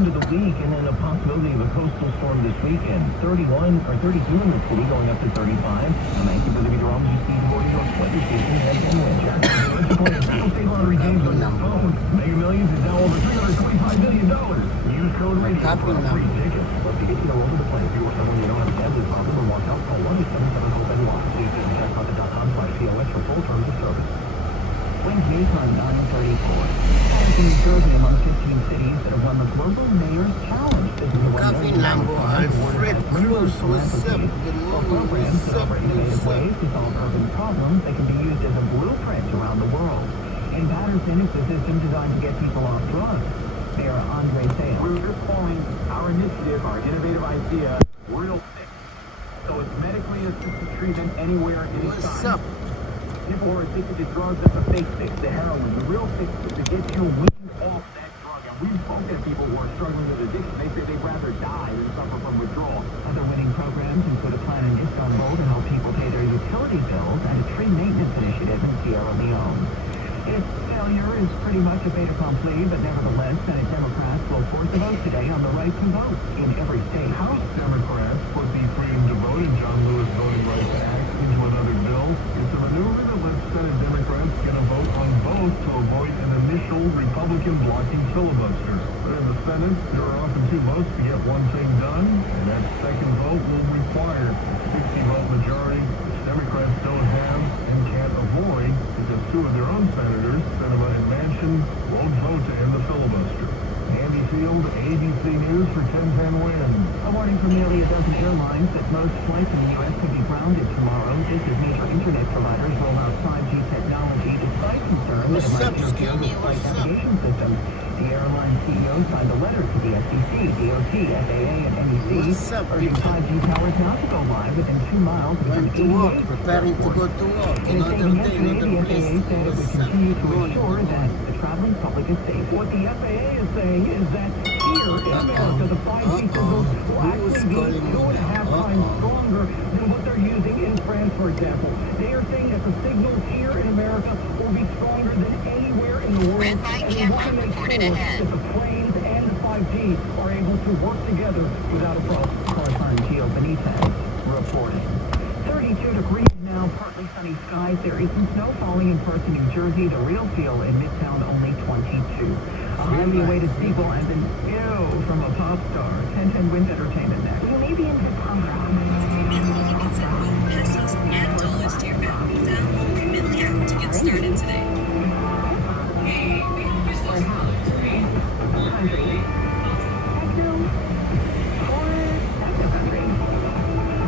end of the week, and then a possibility of a coastal storm this weekend. 31 or 32 in the city, going up to 35. I'm anxious for the meteorology Steve Gordy or weather station and winter. State lottery games on your phone. Mega Millions is now over $325 million. Use code radio for a free ticket. Love to get you all over the place. If you or someone you don't understand this problem, or walk out, call 1-877-HOPE-NY. Please visit checkpocket.com/POS for full terms of service. Wednesday time 9:34. As in New Jersey, among 15 cities that have won the Global Mayor's Challenge. This is the one Coffee Lambo, Alfred Cruz, what's up? Programs that offer innovative ways to solve urban problems that can be used as a blueprint around the world. In Patterson, it's a system designed to get people off drugs. Mayor Andre Sales. We're calling our initiative, our innovative idea, Real Fix. So it's medically assisted treatment anywhere, anytime. What's up? People are addicted to drugs. That's a fake fix, the heroin. The real fix is to get you weaned off that drug. And we've spoken to people who are struggling with addiction. They say they'd rather die than suffer from withdrawal. Other winning programs include a plan in Istanbul to help people pay their utility bills and a tree maintenance initiative in Sierra Leone. Its failure is pretty much a fait accompli, but nevertheless, Senate Democrats will force a vote today on the right to vote in every state. House Democrats put the Freedom to Vote and John Lewis Voting Rights Act into another bill. It's a maneuver that lets Senate Democrats get a vote on both to avoid an initial Republican blocking filibuster. But in the Senate, there are often two votes to get one thing done, and that second vote will require a 60-vote majority, which Democrats don't have and can't avoid because two of their own senators, Sinema and Manchin, won't vote to end the filibuster. Andy Field, ABC News for 1010 WIN. A warning from nearly a dozen airlines that most flights in the U.S. could be grounded tomorrow. This as major internet providers roll out 5G technology despite concern that it might interfere with flight navigation systems. The airline CEO signed a letter to the FCC, DOT, FAA, and NEC urging 5G towers not to go live within 2 miles of Went to work, preparing to go to work. In a statement yesterday, the FAA said it would continue to ensure that the traveling public is safe. What the FAA is saying is that here in America, the 5G signals will actually be 2.5 times stronger than what they're using in France, for example. They are saying that the signals here in America will be stronger than anywhere in the world. Red light camera reported ahead. That the planes and the 5G are able to work together without a problem. Correspondent Gio Benitez reporting. 32 degrees now, partly sunny skies. There is some snow falling in parts of New Jersey. The real feel in Midtown only 22. A highly awaited sequel and an ew from a pop star. 1010 WIN Entertainment next. You may be into punk rock. Pesos and dollars to your bank. Download Commitly app to get started today.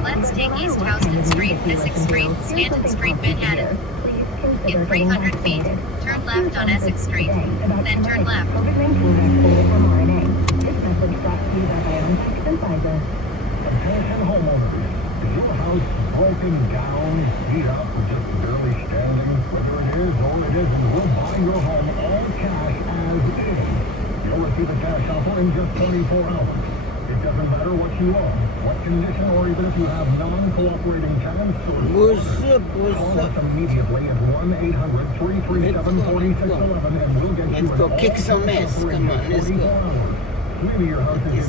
Let's take East Houston Street, Essex Street, Stanton Street, Manhattan. In 300 feet, turn left on Essex Street, then turn left. Attention homeowners. Is your house broken down, beat up, or just barely standing? Whether it is or it isn't, we'll buy your home all cash as is. You'll receive a cash offer in just 24 hours. It doesn't matter what you own, what condition, or even if you have non-cooperating tenants. What's up? Immediately at 1-800-337-4611 and we'll get Let's go kick some ass. Come on, let's go.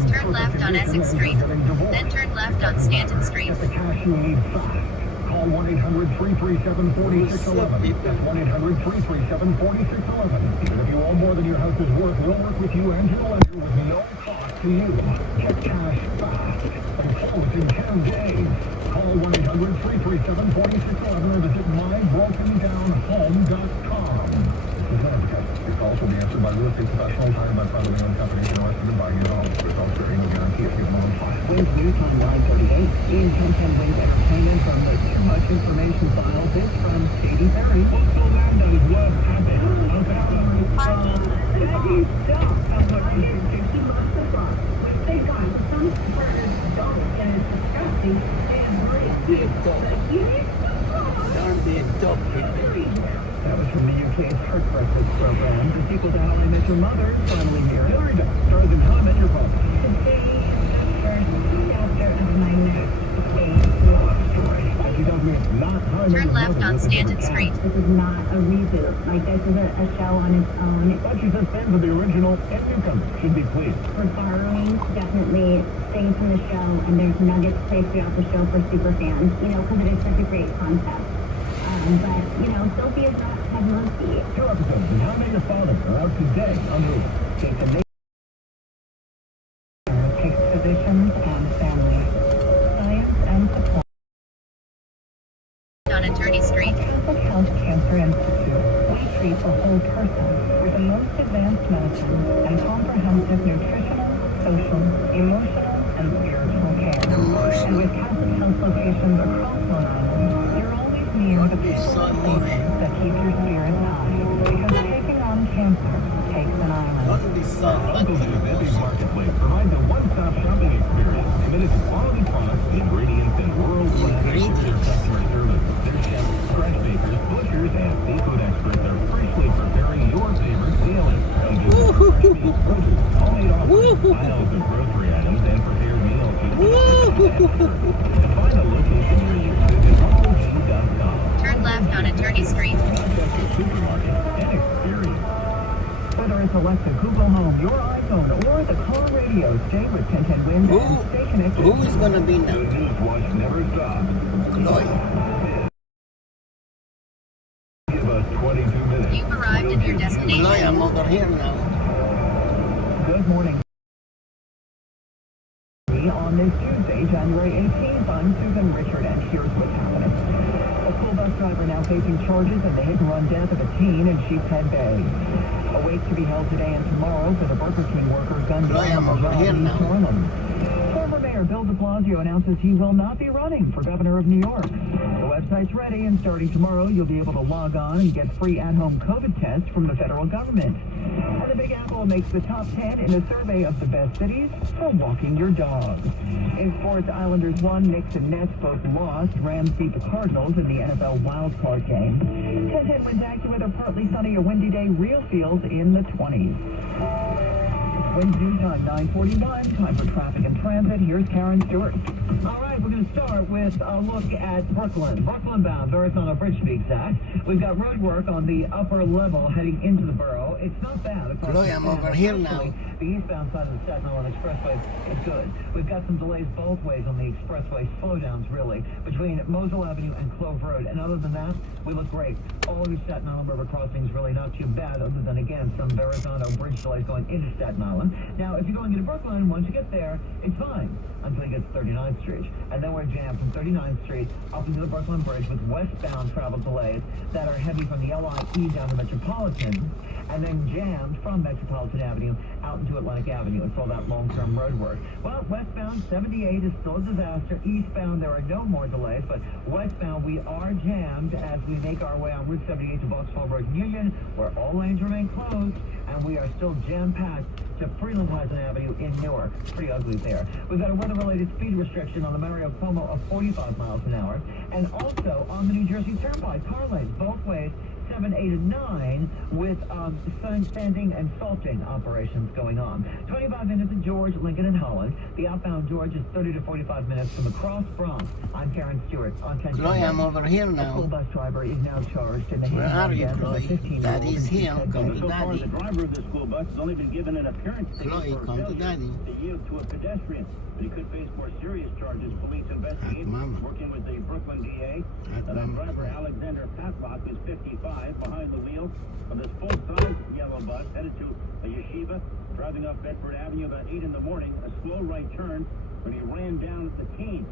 Turn left on Essex Street, then turn left on Stanton Street. Get the cash you need fast. Call 1-800-337-4611. That's 1-800-337-4611. Even if you owe more than your house is worth, we'll work with you and your lender with no cost to you. Get cash fast and close in 10 days. Call 1-800-337-4611 or visit mybrokendownhome.com. Your calls will be answered by real estate professionals hired by privately owned companies interested in buying your home. Results there ain't no guarantee if you have no file. Wins News on 938. In 1010 WIN Entertainment from the Too Much Information file. This from Katie Perry. Postal land knows what happened. Don't be a dope. That was from the UK's Heart Breakfast program. The sequel to How I Met Your Mother, finally here. Hillary Duff stars in How I Met Your Father. Today, the first chapter of my next Love story. she tells me it's not how I Met Turn Your left Mother on with a Stanton different Street. cast. This is not a reboot. Like, this is a show on its own. But she says fans of the original and newcomers should be pleased. For borrowing, definitely things from the show, and there's nuggets placed throughout the show for super fans, you know, because it is such a great concept. But, you know, Sophie is not have mercy. 2 episodes of How I Met Your Father are out today on Hulu. Take the Takes physicians and families, science and support. On Attorney Street. Catholic Health Cancer Institute, we treat the whole person with the most advanced medicine and comprehensive nutritional, social, emotional, and spiritual care. And with Catholic Health locations across Long Island, you're always near the people and things that keep your spirits high. Because taking on cancer takes an island. Don't be so Uncle fucking Sue's Epic emotional. Marketplace provides a one-stop shopping experience committed to quality products, ingredients, and world-class Ingredients. customer service. Their chefs, fresh bakers, butchers, and seafood experts are freshly preparing your favorite daily. Homemade offers, buy health and grocery items, and prepared meals with to find a location near you, visit HomeG.com. Turn left on Attorney Street. Supermarket and experience. Whether it's Alexa, Google Home, your iPhone, or the car radio, stay with 1010 Wind and stay connected. Who is gonna be now? Good news watch never stops. Chloe. Give us 22 minutes. You've arrived at your Chloe, destination. I'm over here now. Good morning. On this Tuesday, January 18th, I'm Susan Richard, and here's what's happening. A school bus driver now facing charges in the hit-and-run death of a teen in Sheepshead Bay. A wake to be held today and tomorrow for the Burger King worker gunned Chloe, down I'm on over East here now. Harlem. Former Mayor Bill de Blasio announces he will not be running for governor of New York. The website's ready, and starting tomorrow, you'll be able to log on and get free at-home COVID tests from the federal government. And the Big Apple makes the top 10 in a survey of the best cities for walking your dog. In sports, Islanders won, Knicks and Nets both lost. Rams beat the Cardinals in the NFL wildcard game. 10-10 wins AccuWeather, partly sunny, a windy day, real feels in the 20s. Wednesday time, 9:41. Time for traffic and transit. Here's Karen Stewart. All right, we're going to start with a look at Brooklyn. Brooklyn bound, Verrazano Bridge to be exact. We've got road work on the upper level heading into the borough. It's not bad. Chloe, I'm over here now. The eastbound side of the Staten Island Expressway is good. We've got some delays both ways on the expressway. Slowdowns, really, between Moselle Avenue and Clove Road. And other than that, we look great. All of the Staten Island River crossings really not too bad, other than, again, some Verrazano Bridge delays going into Staten Island. Now, if you're going into Brooklyn, once you get there, it's fine until you get to 39th Street. And then we're jammed from 39th Street up into the Brooklyn Bridge with westbound travel delays that are heavy from the LIE down to Metropolitan, and then jammed from Metropolitan Avenue out into Atlantic Avenue. It's all that long-term road work. Well, westbound 78 is still a disaster. Eastbound, there are no more delays, but westbound, we are jammed as we make our way on Route 78 to Vauxhall Road Union, where all lanes remain closed, and we are still jam-packed to Freeland Pleasant Avenue in Newark. Pretty ugly there. We've got a weather-related speed restriction on the Mario Cuomo of 45 miles an hour, and also on the New Jersey Turnpike, car lanes both ways, 7, 8, and 9, with sanding and salting operations going on. 25 minutes at George, Lincoln, and Holland. The outbound George is 30 to 45 minutes from across Bronx. I'm Karen Stewart on 10. Chloe, I'm over here The school now. bus driver is now charged in the Where are you, death of a Chloe? 15-year-old Daddy's in here. Sheepshead Come Bay. to Daddy. The driver of the school bus has only been given an appearance ticket Chloe, for come to failure Daddy. to yield to a pedestrian. But he could face more serious charges. Police investigate, Mama. working with the Brooklyn DA. At That Mama. driver, Alexander Patlock, is 55, behind the wheel of this full-size yellow bus headed to a yeshiva, driving up Bedford Avenue about 8 in the morning. A slow right turn when he ran down at the teen.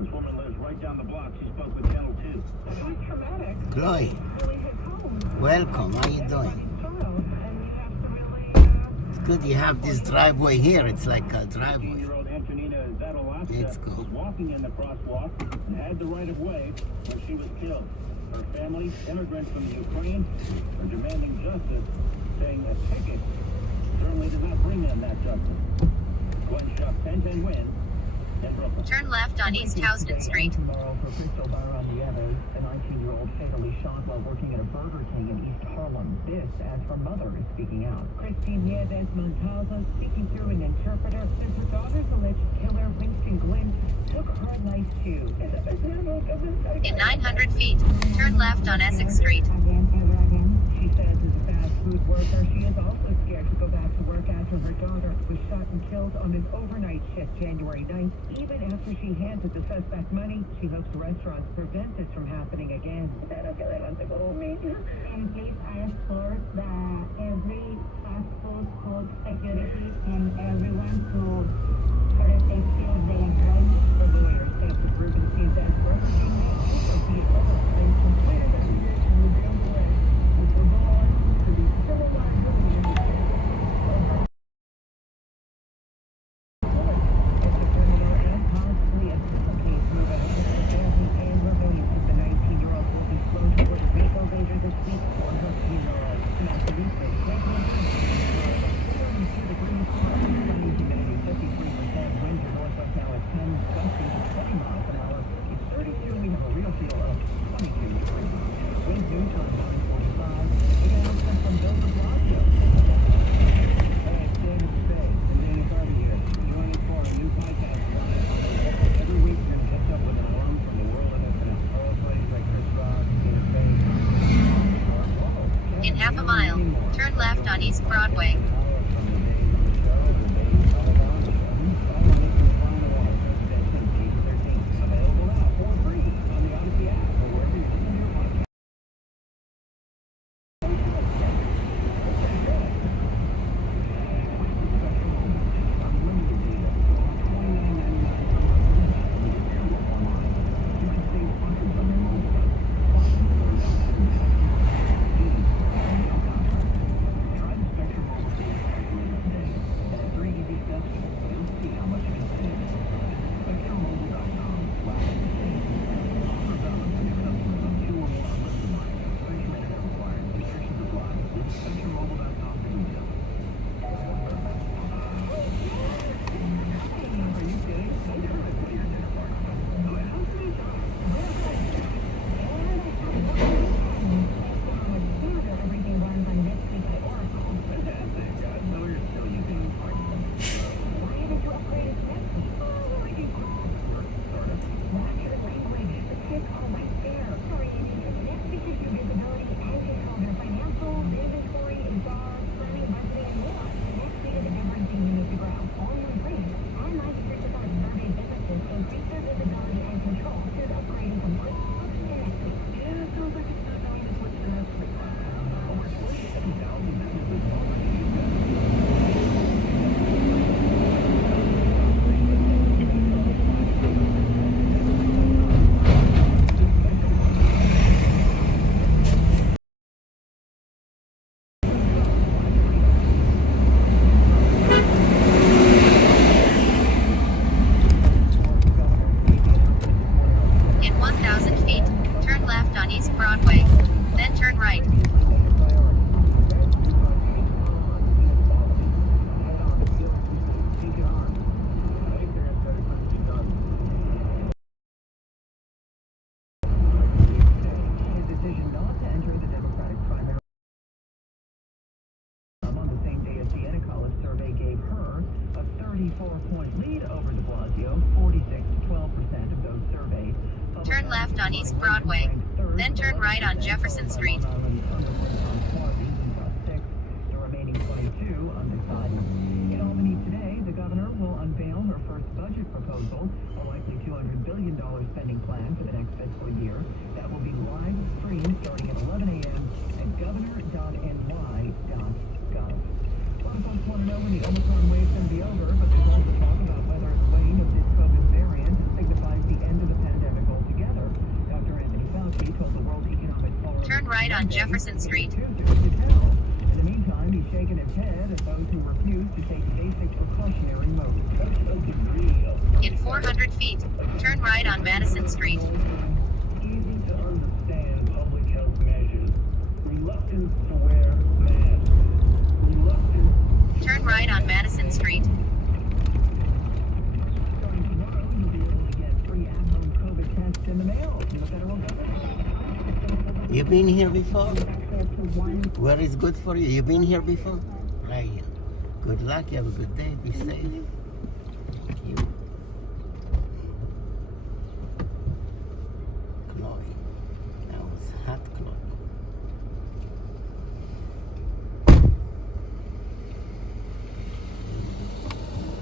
This woman lives right down the block. She spoke with Channel 2. It was traumatic. Chloe, Really hit home. welcome. How you doing? Child, and you have to really, It's good you have this driveway here. It's like a driveway. 15-year-old Antonina Zadolowska Let's go. was walking in the crosswalk and had the right of way when she was killed. Her family, immigrants from the Ukraine, are demanding justice, saying a ticket certainly did not bring them that justice. Gwen Shuck, 10-10 win. and Brooklyn. Turn left on East Houston Street. Tomorrow for Crystal Barran-Nieves, a 19-year-old fatally shot while working at a Burger King in East Harlem. This as her mother is speaking out. Christine Nieves Montalvo speaking through an interpreter says her daughter's alleged killer, Winston Glenn, took her life too. In 900 feet, turn left on Essex Street. She says as a fast food worker, she is also scared to go back to work after her daughter was shot and killed on an overnight shift January 9th. Even after she handed the suspect money, she hopes restaurants prevent this from happening again. And please ask for every fast food security and everyone to protect their employees. The lawyer says the group sees that Burger King may also be overplayed completed a year to reveal the rest, which will go on to be civil liability in the case. It's a criminal and possibly a civil case moving against the family and remains as the 19-year-old will be flown to Puerto Rico later this week for her funeral. Now, police say Franklin County, 32 degrees, sunny, humidity 53%, winds are northwest now at 10, gusting to 20 miles an hour. It's 32, we have a real feel of 22 degrees. Wind noon time 9:45, and from Bill de Blasio. Hey, it's David Spade, and Danny Carver here. Join us for a new podcast live. Every week you're going to catch up with an alum from the world of SNL. All plays like Chris Rock, Tina Fey. In half a mile, turn left on East Broadway. Turn left on East Broadway, then turn right on Jefferson Street. The remaining 22 undecided. In Albany today, the governor will unveil her first budget proposal, a likely $200 billion spending plan for the next fiscal year. That will be live streamed starting at 11 a.m. at governor.ny.gov. A lot of folks want to know when the Omicron wave is going to be over, but there's also talk about whether its wane of this COVID variant signifies the end of the pandemic altogether. Dr. Anthony Fauci told the World Economic Forum... Turn right on Jefferson Street. In the meantime, he's shaking his head at those who refuse to take basic precautionary measures. In 400 feet, turn right on Madison Street. Easy to understand public health measures. Reluctance to wear masks. Reluctance. Turn right on Madison Street. Starting tomorrow, You been here before? It's actually up to one. Where is good for you? You been here before? Right here. Good luck. You have a good day. Be safe. Thank you. Chloe. That was hot, Chloe.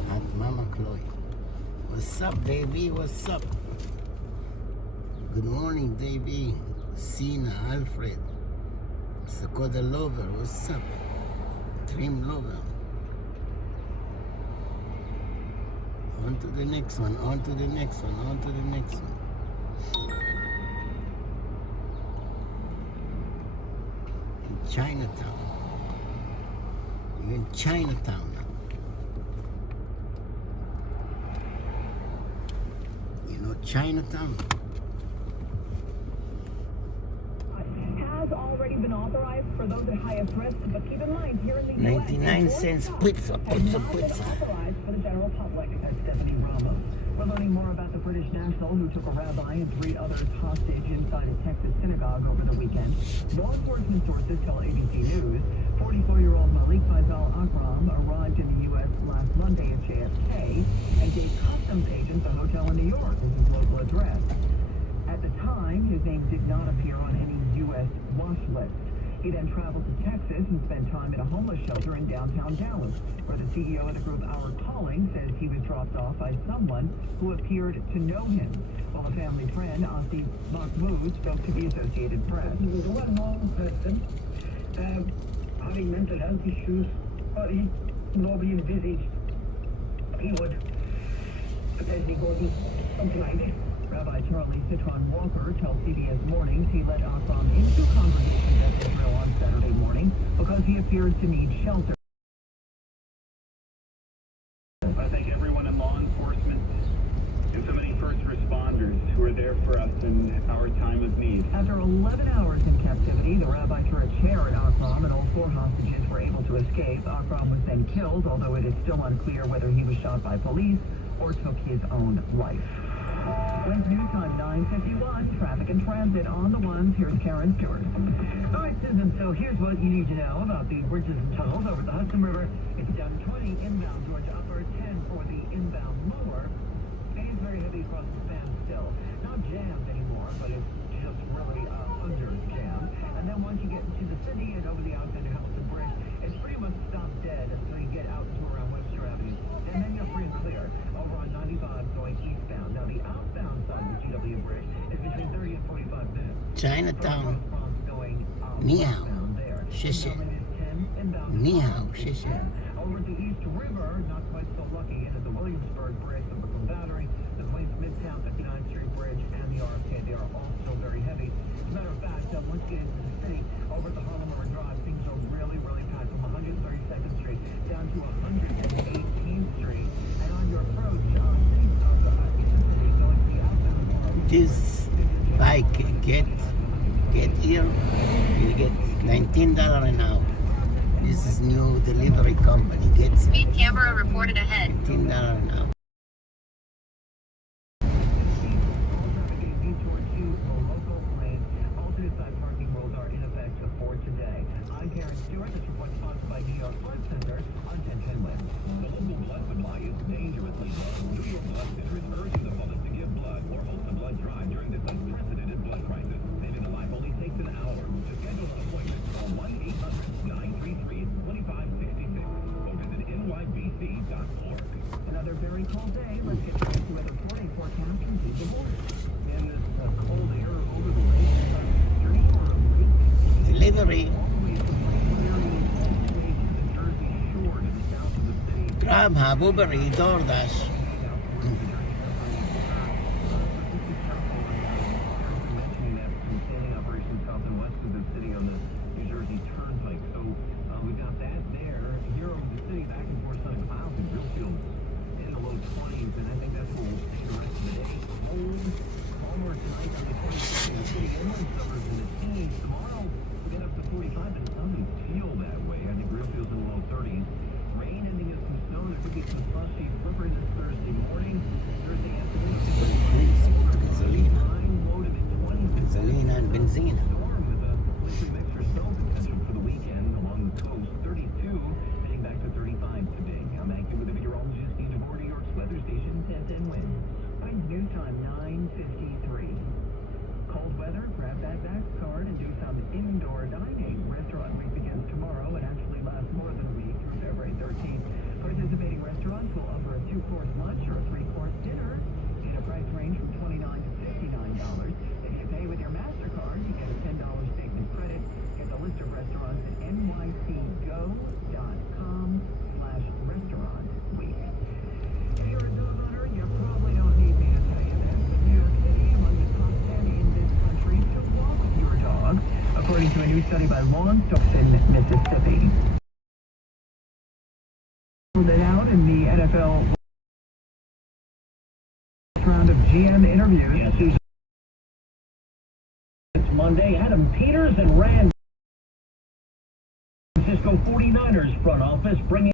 Hot Mama Chloe. What's up, Davey? What's up? Good morning, Davey. Sina, Alfred. Sakoda Lover. What's up? Dream Lover. On to the next one. On to the next one. On to the next one. In Chinatown. You're in Chinatown now. You know Chinatown? Has already been authorized for those at highest risk, but keep in mind here in the U.S. 99 cents pizza, has pizza, not been pizza. authorized for the general public. That's Stephanie Ramos. We're learning more about the British national who took a rabbi and 3 others hostage inside a Texas synagogue over the weekend. Law enforcement sources tell ABC News 44-year-old Malik Faisal Akram arrived in the U.S. last Monday at JFK and gave customs agents a hotel in New York as his local address. At the time, his name did not appear on any U.S. watch list. He then traveled to Texas and spent time in a homeless shelter in downtown Dallas, where the CEO of the group Our Calling says he was dropped off by someone who appeared to know him, while a family friend, Asi Mahmoud, spoke to the Associated Press. He was a well-known person, having mental health issues, but nobody envisaged he would potentially go through something like this. Rabbi Charlie Citron Walker tells CBS Mornings he led Akram into congregations at Israel on Saturday morning because he appeared to need shelter. I thank everyone in law enforcement and so many first responders who are there for us in our time of need. After 11 hours in captivity, the rabbi threw a chair at Akram and all 4 hostages were able to escape. Akram was then killed, although it is still unclear whether he was shot by police or took his own life. When's news time 9:51, traffic and transit on the ones. Here's Karen Stewart. All right, Susan, so here's what you need to know about the bridges and tunnels over the Hudson River. It's down 20 inbound Georgia, upper 10 for the inbound lower. It is very heavy across the span still. Not jammed anymore, but it's just really under jammed. And then once you get into the city and over the Alexander Hamilton Bridge, it's pretty much stopped dead until you get out to around Webster Avenue. And then you're free and clear over on 95 going eastbound. Now the outbound side of the GW Bridge is between 30 and 45 minutes. Chinatown. Ni hao. Sheshe. Ni hao. Sheshe. Over the East River, not quite so lucky, and at the Williamsburg Bridge, the Brooklyn Battery, the Queens Midtown 59th Street Bridge, and the RFK, they are all still very heavy. As a matter of fact, once you get into the city, over the Harlem River Drive, things are really, really packed from 132nd Street down to 118th Street, and on your approach, going to the outbound. This bike get here, you get $19 an hour. This is new delivery company. Get Speed camera reported ahead. $19 an hour. Alternate side parking rules are in effect for today. I'm Karen Stewart. This report sponsored by New York Blood Center on 1010 West. The local blood supply is dangerously low. New York Blood Center is urging the public to give blood or host a blood drive during this unprecedented blood crisis. Saving a life only takes an hour. To schedule an appointment, call 1-800-933-2566 or visit nybc.org. Another very cold day. Let's get back to weather reporting forecast from the border. In this cold air over the lake, journey for a week. Delivery. Grubhub, Uber Eats, DoorDash. Some slushy, slippery this Thursday. restaurants will offer a 2-course lunch or a 3-course dinner. The price range from $29 to $59. If you pay with your MasterCard, you get a $10 statement credit. Get the list of restaurants at nycgo.com/restaurant week. If you're a dog owner, you probably don't need me to tell you this. New York City among the top 10 in this country to walk your dog, according to a new study by Lawrence in Mississippi. It out in the NFL round of GM interviews. Yes, Susan. It's Monday. Adam Peters and Rand Francisco 49ers front office bringing.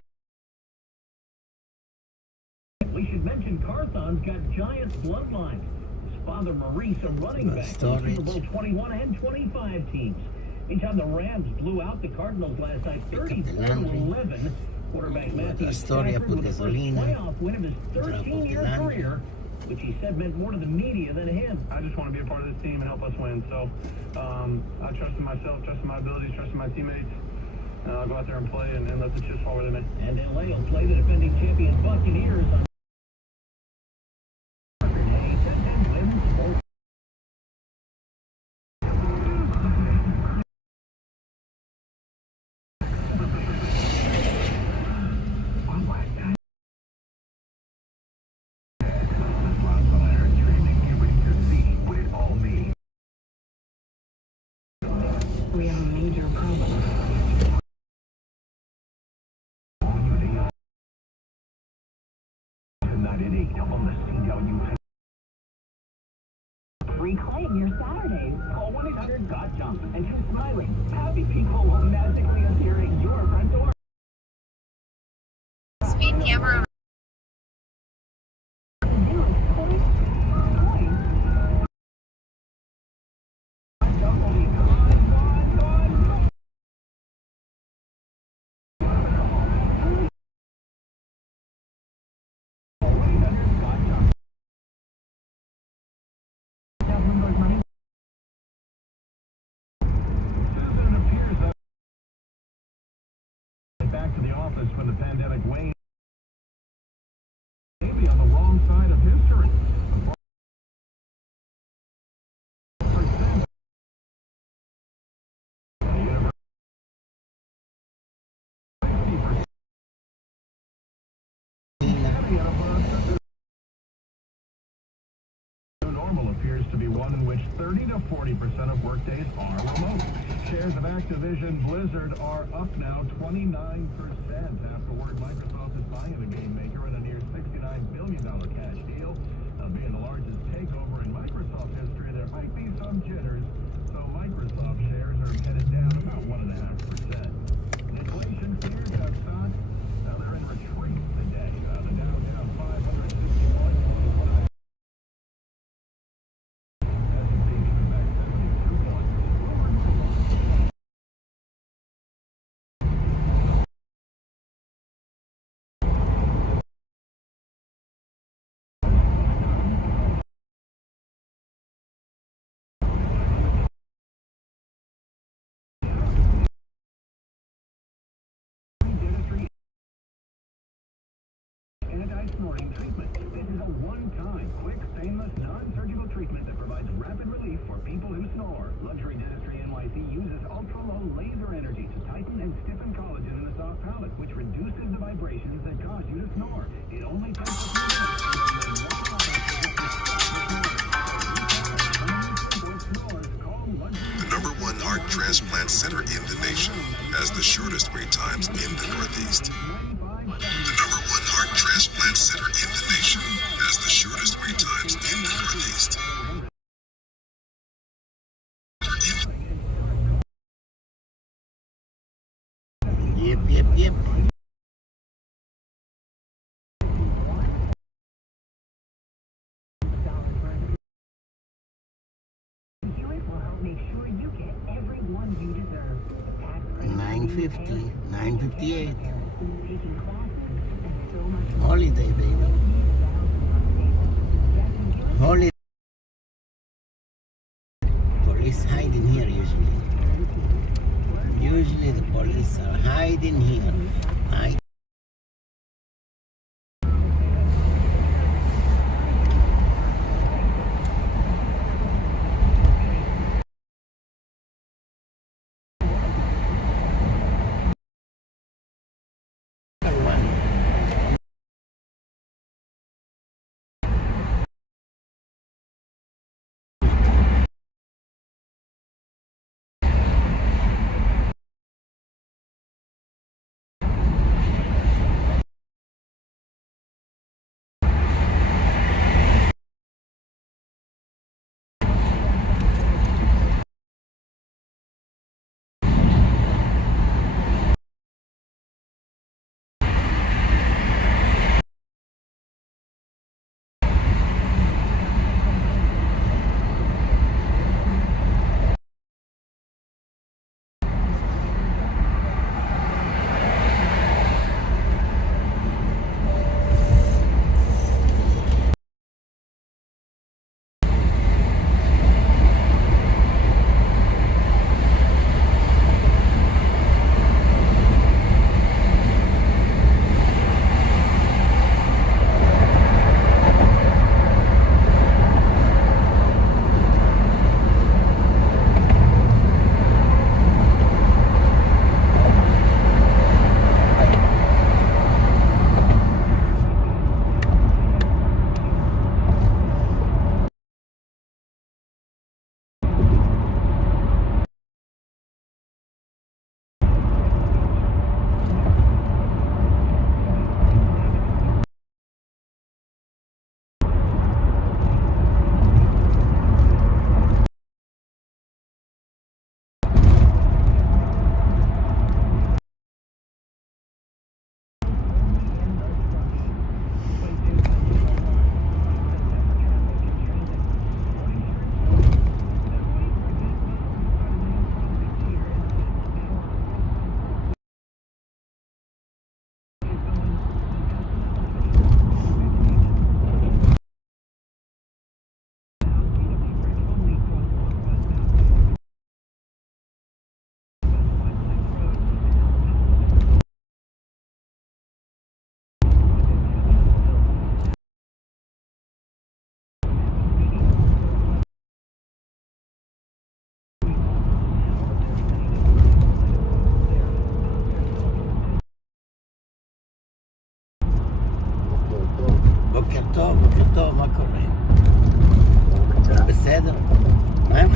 We should mention Carthon's got Giants bloodlines. His father Maurice, a running back for the Super Bowl 21 and 25 teams. Meantime, the Rams blew out the Cardinals last night, 34-11. Quarterback Matthew Stafford with the first playoff win of his 13-year career, which he said meant more to the media than to him. I just want to be a part of this team and help us win. So I trust in myself, trust in my abilities, trust in my teammates. I'll go out there and play and let the chips fall where they may. And LA will play the defending champion Buccaneers on We have a major problem. Reclaim your Saturdays. Call 1-800-GOT-JUMP and two smiling, happy people will magically appear at your front door. Speed camera. Back to the office when the pandemic waned. Maybe on the wrong side of history. Normal appears to be one in which 30 to 40% of workdays are remote. Shares of Activision Blizzard are up now 29% after word Microsoft is buying the game maker in a near $69 billion cash deal. Being the largest takeover in Microsoft history, there might be some jitters, so Microsoft shares are headed down about 1.5%. Inflation fears have stopped. Now they're in retreat today. The Dow down 561. Anti-snoring treatment. This is a one-time, quick, painless, non-surgical treatment that provides rapid relief for people who snore. Luxury Dentistry NYC uses ultra-low laser energy to tighten and stiffen collagen in the soft palate, which reduces the vibrations that cause you to snore. It only takes a few The #1 heart transplant center in the nation has the shortest wait times in the Northeast. The #1 heart transplant center in the nation has the shortest wait times in the Northeast. Yep. Make sure you get everyone you deserve. $9.50, $9.58. Holiday, baby. Holiday. Police hiding here usually. Usually the police are hiding here.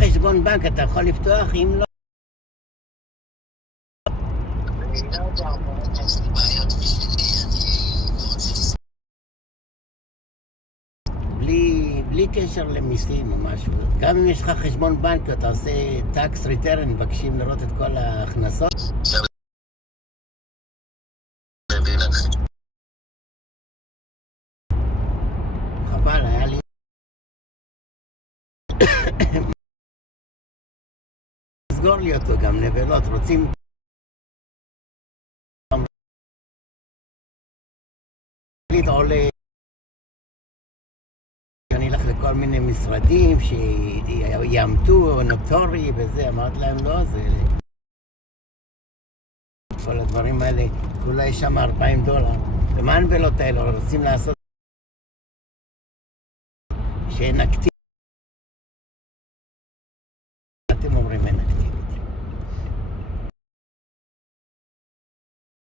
חשבון בנק אתה יכול לפתוח, אם לא... אני לא יודע, יש לי בעיות בשבילי, אני לא רוצה לספר. בלי קשר למיסים או משהו. גם אם יש לך חשבון בנק, אתה עושה tax return, מבקשים לראות את כל ההכנסות. חבל, היה לי... לסגור לי אותו גם, נבלות, רוצים... עולה... אני אלך לכל מיני משרדים שיאמתו, נוטורי וזה, אמרת להם לא, זה... כל הדברים האלה, כולה יש שם $40. ומה הנבלות האלו? רוצים לעשות... שאין אקטיבית. אתם אומרים אין אקטיבית.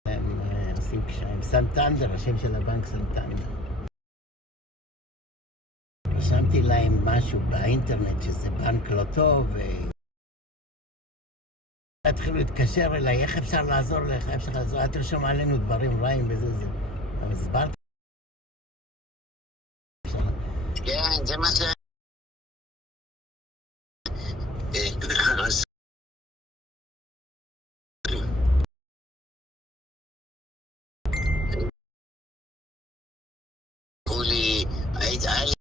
הם עושים קשיים. סנטנדר, השם של הבנק סנטנדר. רשמתי להם משהו באינטרנט שזה בנק לא טוב התחילו להתקשר אליי, איך אפשר לעזור לך, איך אפשר לעזור, אל תרשום עלינו דברים רעים וזה זה. אבל הסברתי. כן, זה מה ש... אמרו לי, היה לי...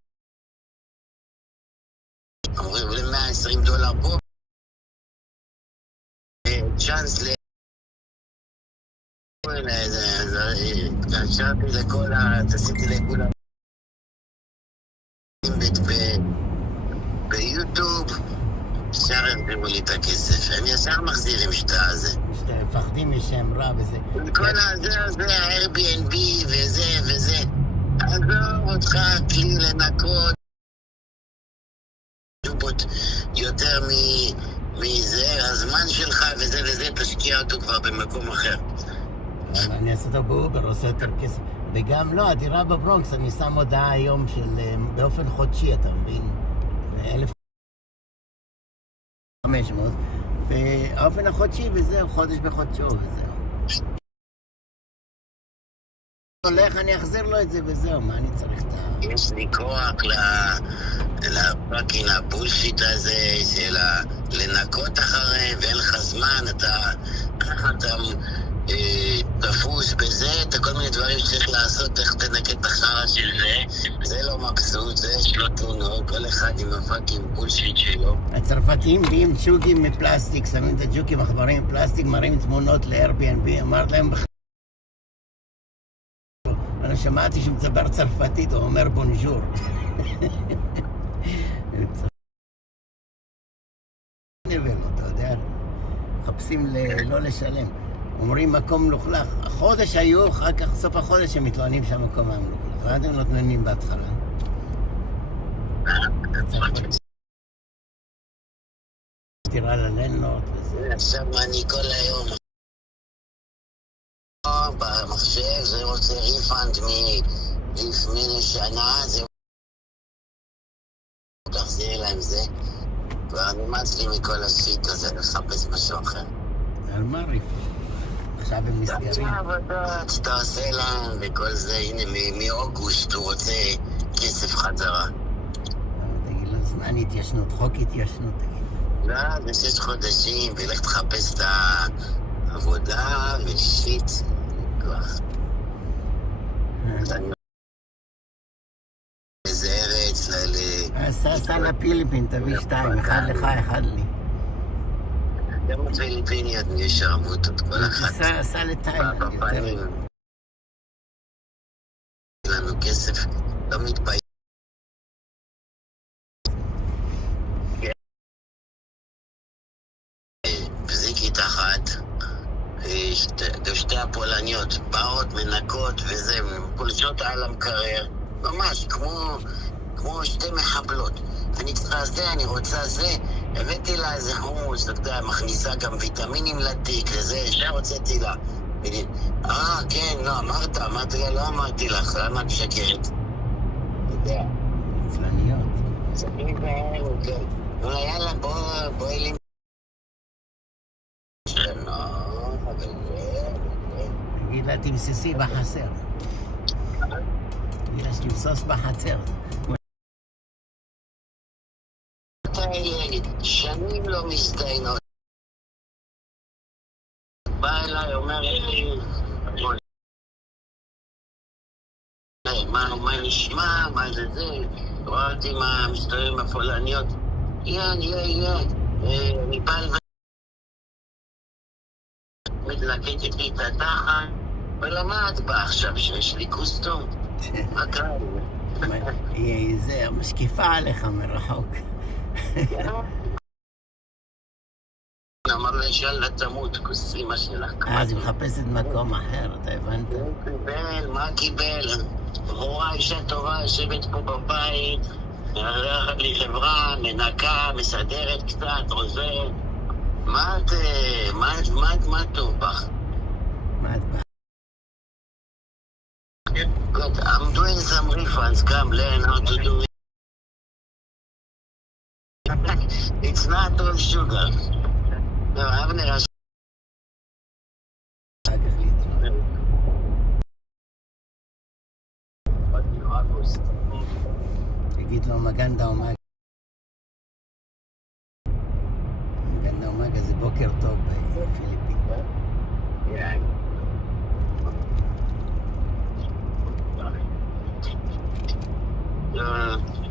אמרו לי $120 פה. צ'אנס ל... קשרתי לכל ה... עשיתי לכולם ביוטיוב, ישר הרדימו לי את הכסף. הם ישר מחזירים שאתה הזה. שאתם מפחדים משם רע וזה. כל הזה, ה-Airbnb וזה. עזוב אותך כלי לנקות. יותר מזה, הזמן שלך וזה, תשקיע אותו כבר במקום אחר. אני אעשה אותו באובר, עושה יותר כסף. וגם לא, הדירה בברונקס, אני שם הודעה היום של באופן חודשי, אתה מבין? 1,500, באופן החודשי וזהו, חודש בחודשו וזהו. הולך, אני אחזיר לו את זה וזהו, מה אני צריך את ה... יש לי כוח לפאקינג הבולשיט הזה של לנקות אחריהם ואין לך זמן, אתה תפוס בזה, אתה כל מיני דברים שצריך לעשות, איך תנקה את החרא של זה לא מבסוט, זה יש לו תאונות, כל אחד עם הפאקינג בולשיט שלו. הצרפתים מביאים ג'וקים מפלסטיק, שמים את הג'וקים מחברים מפלסטיק, מראים תמונות ל-Airbnb, אמרת להם אני שמעתי שהוא מדבר צרפתית, הוא אומר בונז'ור. נבל, אתה יודע, מחפשים לא לשלם. אומרים מקום מלוכלך. החודש היו, אחר כך סוף החודש הם מתלוננים שהמקום היה מלוכלך. ועד הם נותנים בהתחלה. תראה ללנלורד וזה. עכשיו אני כל היום במחשב, זה רוצה ריפאנד מלפני שנה, זה תחזיר להם זה. כבר נמאס לי מכל השיט הזה, לחפש משהו אחר. על מה ריפאנד? עכשיו הם נסגרים. אתה עושה להם וכל זה, הנה מאוגוסט הוא רוצה כסף חזרה. תגיד לו, זמן התיישנות, חוק התיישנות, תגיד. לא, זה 6 חודשים, ולך תחפש את העבודה ושיט. כוח. איזה ארץ, סע לפיליפין, תביא 2, אחד לך, אחד לי. גם הפיליפיניות יש ערבותות כל אחת. סע לתאילנד, יותר. לנו כסף, לא מתבייש. בזיקית אחת, שתי הפולניות באות, מנקות וזה, פולשות על המקרר, ממש כמו שתי מחבלות. אני צריכה זה, אני רוצה זה, הבאתי לה איזה חומוס, אתה יודע, מכניסה גם ויטמינים לתיק וזה, ישר הוצאתי לה. כן, לא, אמרתי לה, לא אמרתי לך, למה את משקרת? אתה יודע. צלניות. צלניות, כן. יאללה, בואי שלום, אבל תגיד לה, תמססי בחסר. תגיד לה שתמסוס בחצר. האלה שנים לא מזדיינות. בא אליי, אומר לי, מה נשמע, מה זה? רואה אותי עם המסתובבים הפולניות. אני בא מתלקקת לי את התחת, ולמה את באה עכשיו שיש לי קוסטום? מה קרה? זה משקיפה עליך מרחוק. אמר לי שאלה תמות, כוס אמא שלך. אז היא מחפשת מקום אחר, אתה הבנת? מה קיבל? בחורה אישה טובה יושבת פה בבית, מארחת לי חברה, מנקה, מסדרת קצת, עוזרת. מה טוב בך? מה את באה? Good, I'm doing some refunds, come learn how to do it. It's not all sugar. No, אבנר, אחר כך להתראות. תגיד לו מגנדה אומגה. מגנדה אומגה זה בוקר טוב בפיליפין.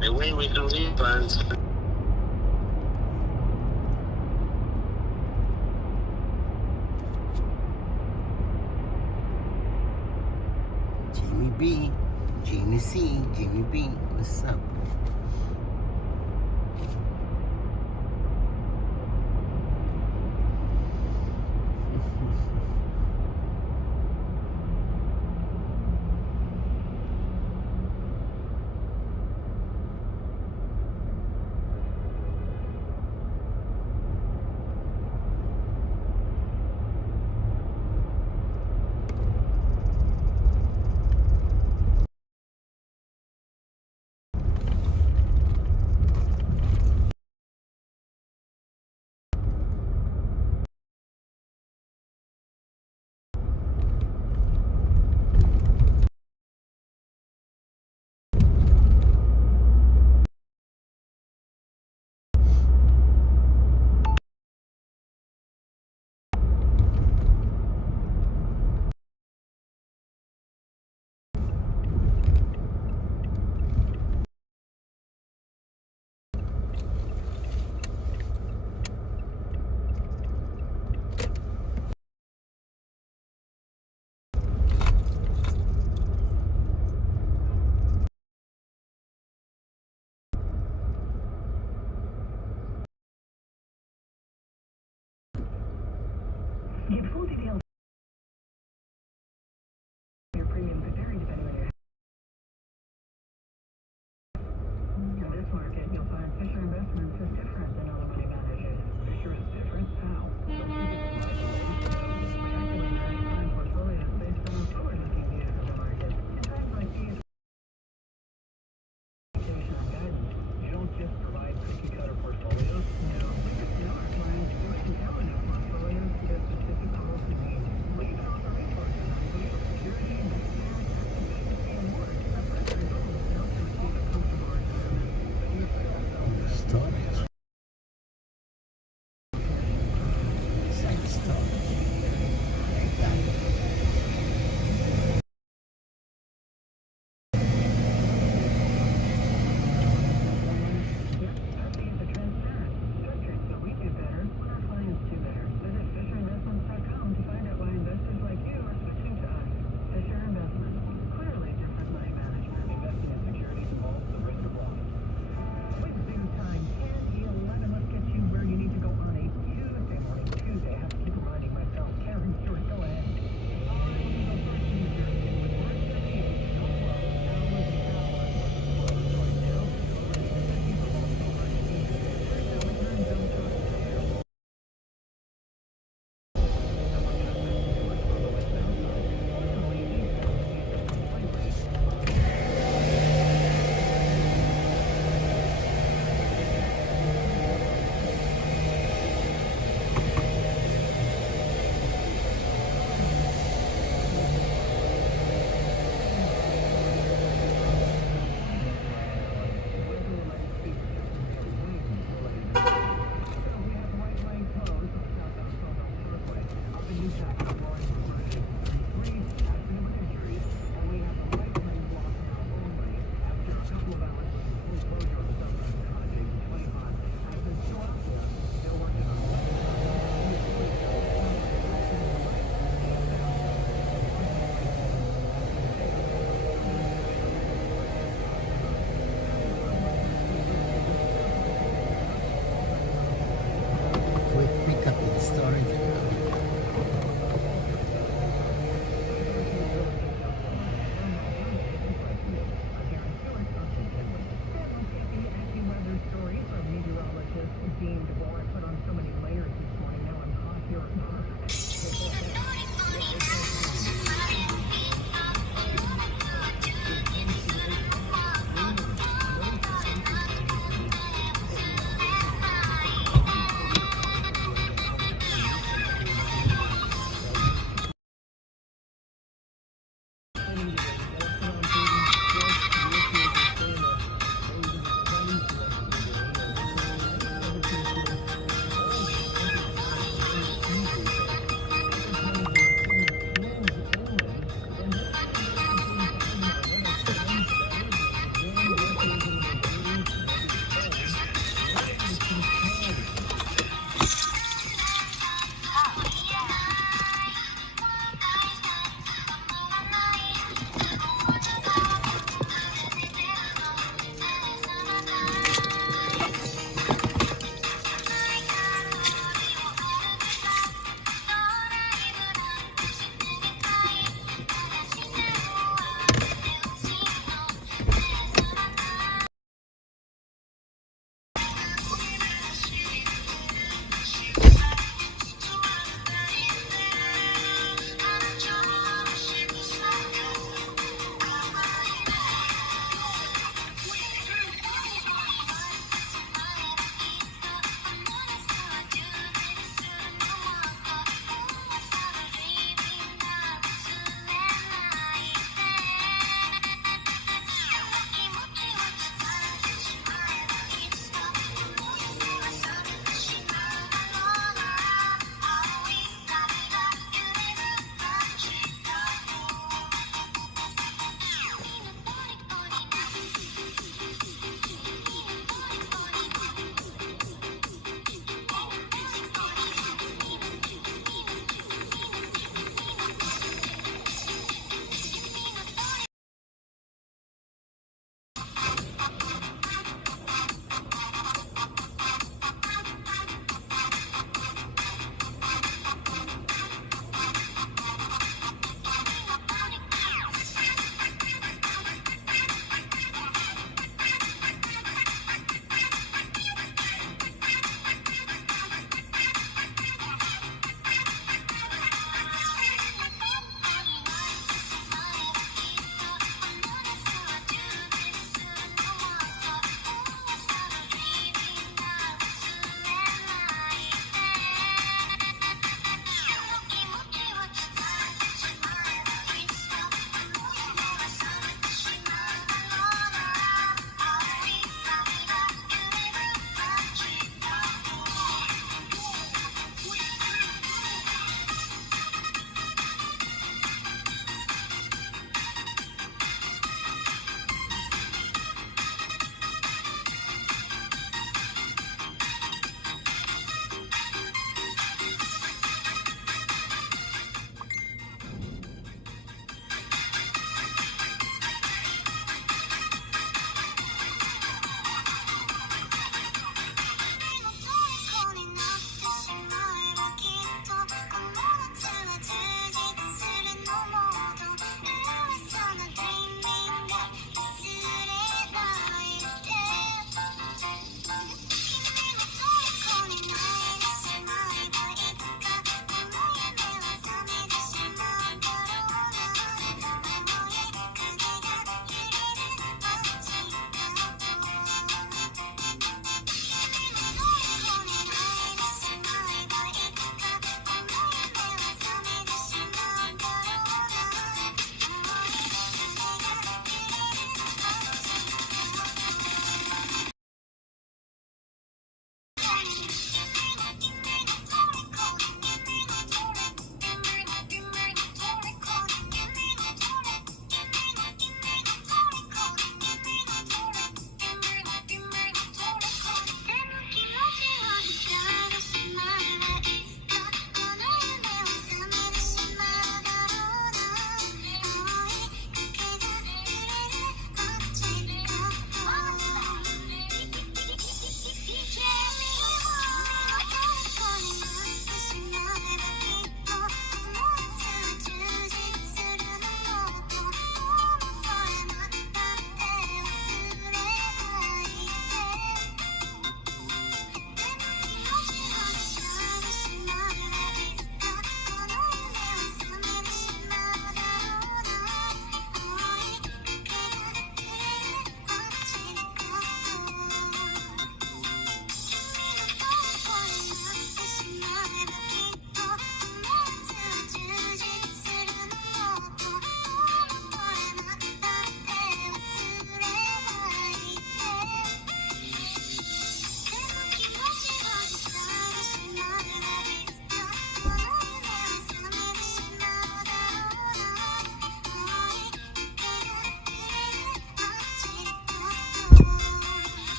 the way we do refunds. Jimmy B, Jimmy C, Jimmy B, what's up?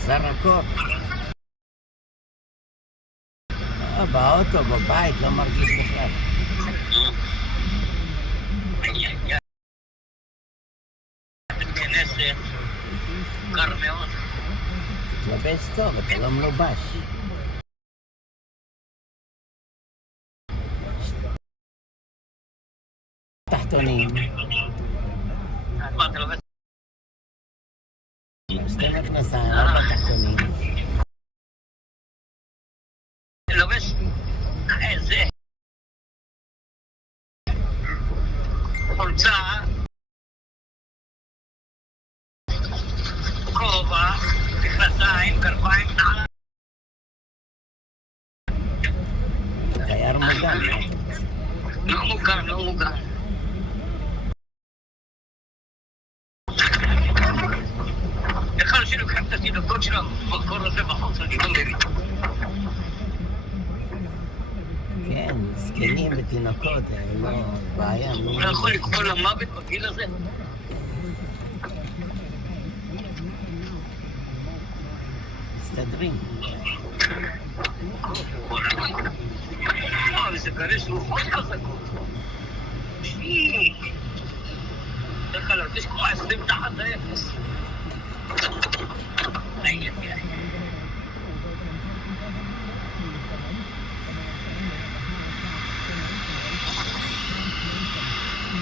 חסר הכל. באוטו, בבית, לא מרגיש בכלל. כנסת, קר מאוד. תלבש טוב, אתה לא מלובש. תחתונים. מה, אתה לובש? שתי מכנסיים, 4 תחתונים. לובש? איזה? חולצה, כובע, מכנסיים, כרפיים, נעליים. תייר מוגן. לא מוגן, לא מוגן. אחד שלוקחים את התינוקות שלו בקור הזה בחוץ, אני לא מבין. כן, זקנים ותינוקות, לא בעיה. הוא לא יכול לקפוא למוות בגיל הזה. מסתדרים. וזה גרש רוחות חזקות. איך להרגיש כמו 20 תחת האפס.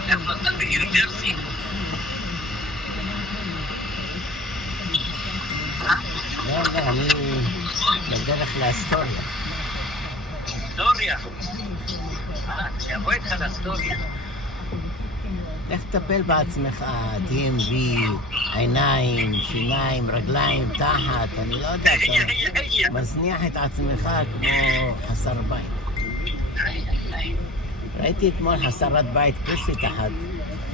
איפה אתה בניו ג'רסי? לא, אני בדרך לאסטוריה. אסטוריה? שיבוא איתך לאסטוריה. לך תטפל בעצמך, DMV, עיניים, שיניים, רגליים, תחת, אני לא יודע, אתה מזניח את עצמך כמו חסר בית. ראיתי אתמול חסרת בית כוסי תחת,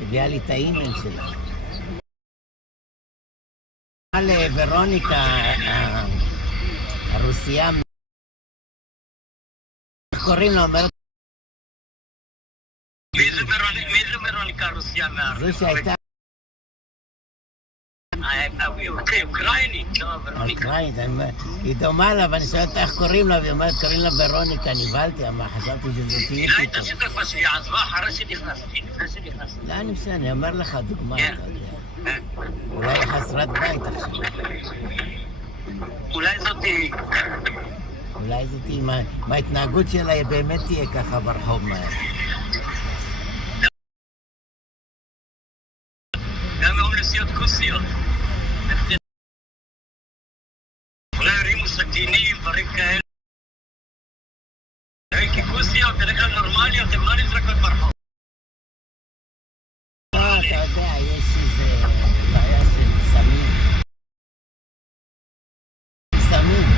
הביאה לי את האימייל שלה. לוורוניקה, הרוסייה, איך קוראים לה? אומרת... מאיזה ורוניקה רוסיה מהארץ? זו שהייתה... אוקראינית, לא ורוניקה. אוקראינית, היא דומה לה, ואני שואלת איך קוראים לה, והיא אומרת, קוראים לה ורוניקה, נבהלתי, אבל חשבתי שזאת תהיה היא הייתה שותפה שלי, עזבה אחרי שנכנסתי, לא, אני בסדר, אני אומר לך דוגמה, אתה יודע. אולי היא חסרת בית עכשיו. אולי זאתי... אולי זאתי, מההתנהגות שלה היא באמת תהיה ככה ברחוב מהר. גם מאומלסיות כוסיות. אולי הרימו סכינים, דברים כאלה. ככוסיות, בדרך כלל נורמליות, הן לא נזרקות ברחוב. לא, אתה יודע, יש איזה בעיה של סמים. סמים.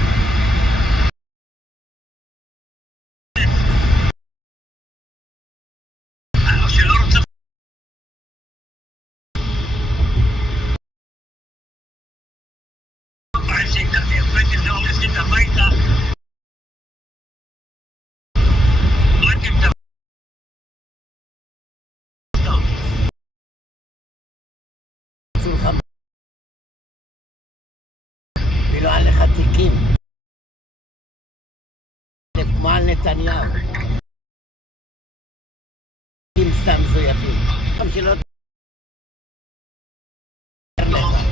או שלא רוצה... פעם שהקלתי, הפרטי זה אומלסית הביתה. אמרתי את אפילו על לך תיקים. כמו על נתניהו. תיקים סתם זויפים. גם שלא תאר לך.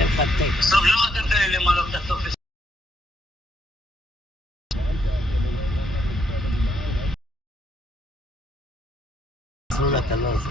יוצא לך טקסט. טוב, לא נותן למלא את הטופס. מסלול אתה לא עושה.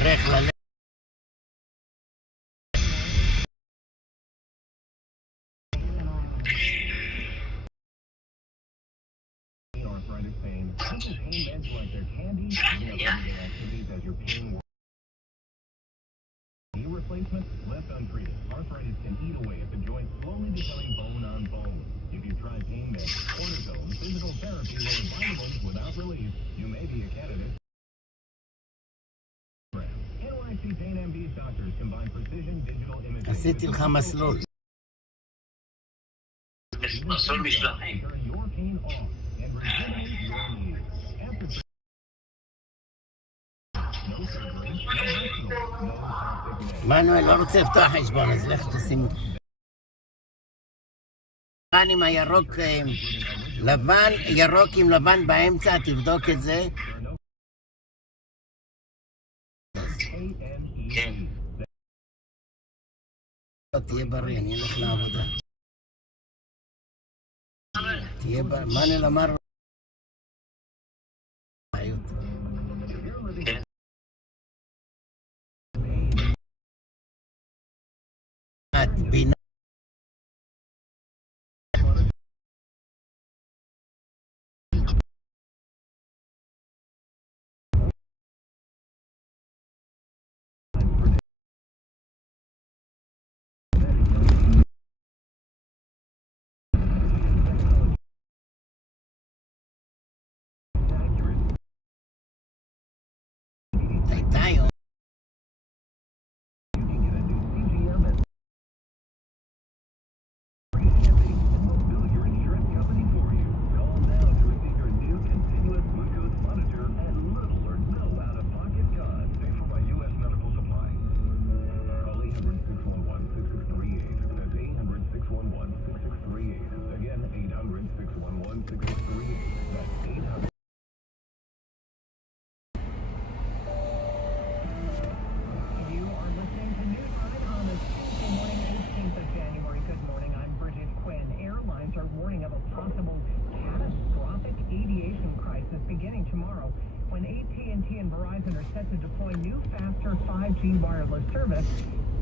תתארך ללב. Arthritis pain. Simple pain meds like their candy, activities as your pain works. Knee replacement left untreated. Arthritis can eat away at the joint, slowly becoming bone on bone. If you try pain meds, cortisone, physical therapy, or vitamins without relief, you may be a candidate. Pain MD's doctors combine precision digital imaging. עשיתי לך מסלול. מסלול משלוחים. Turn your pain off and rejuvenate your knees. After no surgery, no hospital, no toxic meds. מנואל לא רוצה לפתוח חשבון, אז לך תשים. לבן עם הירוק, לבן, ירוק עם לבן באמצע, תבדוק את זה. כן. תהיה בריא, אני אלך לעבודה. תהיה בריא, מנואל אמר... כן. בינה. tayo. Wireless service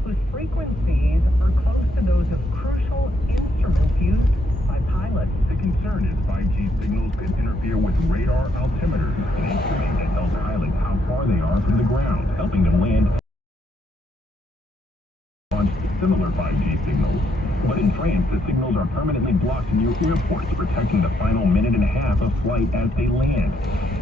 whose frequencies are close to those of crucial instruments used by pilots. The concern is 5G signals could interfere with radar altimeters, an instrument that tells pilots how far they are from the ground, helping them land on similar 5G signals. But in France, the signals are permanently blocked near airports, protecting the final minute and a half of flight as they land.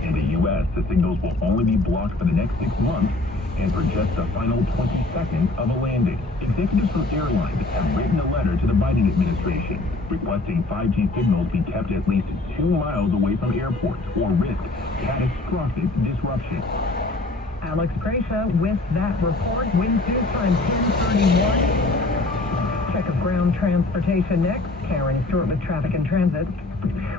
In the U.S., the signals will only be blocked for the next 6 months, and for just the final 20 seconds of a landing. Executives from Airline have written a letter to the Biden administration requesting 5G signals be kept at least 2 miles away from airports or risk catastrophic disruption. Alex Gracia with that report. Wind news time 10:31. Check of ground transportation next. Karen Stewart with traffic and transit.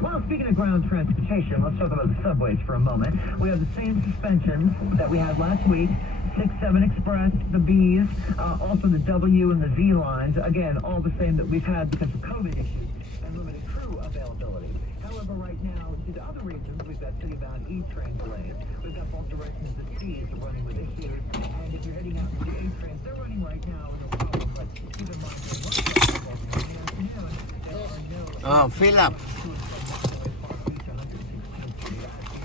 Well, speaking of ground transportation, let's talk about the subways for a moment. We have the same suspensions that we had last week. 6-7 Express, the B's, also the W and the Z lines. Again, all the same that we've had because of COVID issues and limited crew availability. However, right now, due to other reasons, we've got city-bound E-train delays. We've got both directions of C's running with issues. And if you're heading out to the A-trains, they're running right now, no problem. But keep in mind, for most people, in the afternoon, there are no... Oh, fill up.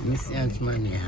Miss Ansmania.